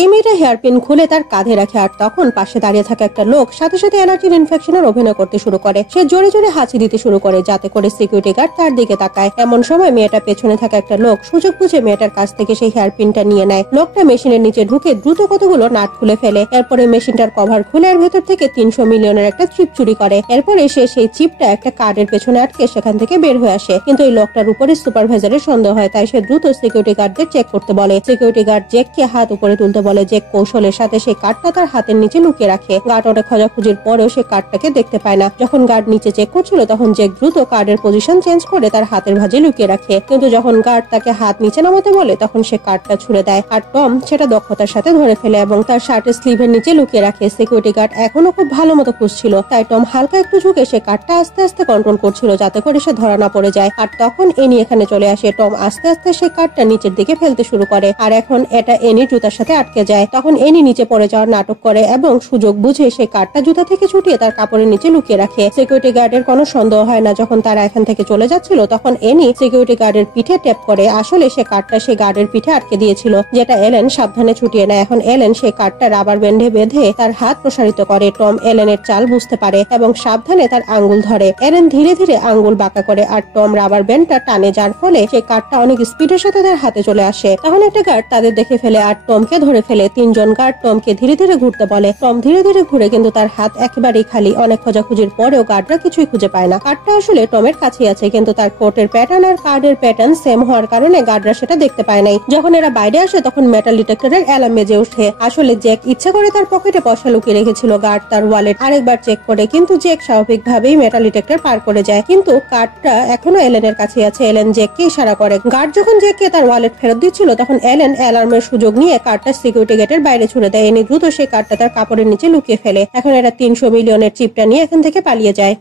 এই মেয়েটা হেয়ারপিন খুলে তার কাঁধে রাখে আর তখন পাশে দাঁড়িয়ে থাকা একটা লোক সাথে সাথে অ্যালার্জির ইনফেকশনের অভিনয় করতে শুরু করে। সে জোরে জোরে হাঁচি দিতে শুরু করে যাতে করে সিকিউরিটি গার্ড তার দিকে তাকায়। এমন সময় মেয়েটা পেছনে থাকা একটা লোক সুযোগ বুঝে মেয়েটার কাছ থেকে সেই হেয়ারপিনটা নিয়ে নেয়। লোকটা মেশিনের নিচে ঢুকে দ্রুত কতগুলো নাট খুলে ফেলে। এরপরে মেশিনটার কভার খুলে এর ভেতর থেকে 300 মিলিয়নের একটা চিপ চুরি করে। এরপরে সে সেই চিপটা একটা কার্ডের পেছনে আটকে সেখান থেকে বের হয়ে আসে। কিন্তু এই লোকটার উপরে সুপারভাইজারের সন্দেহ হয়, তাই সে দ্রুত সিকিউরিটি গার্ডদের চেক করতে বলে। সিকিউরিটি গার্ড জেককে হাত উপরে তুলতে বলে। জেক কৌশলের সাথে সেই কার্ডটা তার হাতের নিচে লুকিয়ে রাখে। গার্ড অনেক খোঁজাখুঁজির পরেও সে কার্ডটাকে দেখতে পায় না। যখন গার্ড নিচে চেক করছিল তখন জেক দ্রুত কার্ডের পজিশন চেঞ্জ করে তার হাতের ভাঁজে লুকিয়ে রাখে। কিন্তু যখন গার্ড তাকে হাত নিচে নামাতে বলে তখন সে কার্ডটা ছুড়ে দেয় আর টম সেটা দক্ষতার সাথে ধরে ফেলে এবং তার শার্টের স্লিভের নিচে লুকিয়ে রাখে। সিকিউরিটি গার্ড এখনো খুব ভালো মতো খুঁজছিল, তাই টম হালকা একটু ঝুঁকে সে কার্ডটা আস্তে আস্তে কন্ট্রোল করছিল যাতে করে সে ধরা না পড়ে যায়। আর তখন এনি এখানে চলে আসে। টম আস্তে আস্তে সে কার্ডটা নিচের দিকে ফেলতে শুরু করে আর এখন এটা এনির জুতার সাথে আটকে যায়। তখন এনি নিচে পড়ে যাওয়ার নাটক করে এবং সুযোগ বুঝে সে কার্ডটা জুতা থেকে ছুটিয়ে তার কাপড়ের নিচে লুকিয়ে রাখে। সিকিউরিটি গার্ডের কোনো সন্দেহ হয় না। যখন তারা এখান থেকে চলে যাচ্ছিল তখন এনি সিকিউরিটি গার্ডের পিঠে ট্যাপ করে। আসলে সে কার্ডটা সে গার্ডের পিঠে আটকে দিয়েছিল, যেটা এলেন সাবধানে ছুটিয়ে নেয়। এখন এলেন সে কার্ডটা রাবার ব্যান্ডে বেঁধে তার হাত প্রসারিত করে। টম এলেনের চাল বুঝতে পারে এবং সাবধানে তার আঙ্গুল ধরে। এলেন ধীরে ধীরে আঙ্গুল বাঁকা করে আর টম রাবার ব্যান্ডটা টানে, যার ফলে সে কার্ডটা অনেক স্পিডের সাথে তার হাতে চলে আসে। তখন একটা গার্ড তাদের দেখে ফেলে আর টমকে ধরে ফেলে। 3 জন গার্ড টমকে ধীরে ধীরে ঘুরতে বলে। টম ধীরে ধীরে ঘুরে কিন্তু তার হাত একেবারেই খালি। অনেক খোঁজাখুঁজির পরেও গার্ডরা কিছুই খুঁজে পায় না। কার্ডটা আসলে টমের কাছেই আছে, কিন্তু তার কোটের প্যাটার্ন আর কার্ডের প্যাটার্ন সেম হওয়ার কারণে গার্ডরা সেটা দেখতে পায় নাই। যখন এরা বাইরে আসে তখন মেটাল ডিটেক্টরের অ্যালার্ম বেজে ওঠে। আসলে জেক ইচ্ছা করে তার পকেটে পয়সা লুকিয়ে রেখেছিল। গার্ড তার ওয়ালেট আরেকবার চেক করে, কিন্তু জেক স্বাভাবিকভাবেই মেটাল ডিটেক্টর পার করে যায়। কিন্তু কার্ডটা এখনো এলেনের কাছে আছে। এলেন জেককে ইশারা করে। গার্ড যখন জেককে তার ওয়ালেট ফেরত দিচ্ছিল তখন এলেন অ্যালার্মের সুযোগ নিয়ে কার্ডটা সিকিউরিটি গেটের বাইরে ছুড়ে দেয়। এনি দ্রুত সেই কার্ডটা তার কাপড়ের নিচে লুকিয়ে ফেলে। এখন এরা 300 মিলিয়নের চিপটা নিয়ে এখান থেকে পালিয়ে যায়।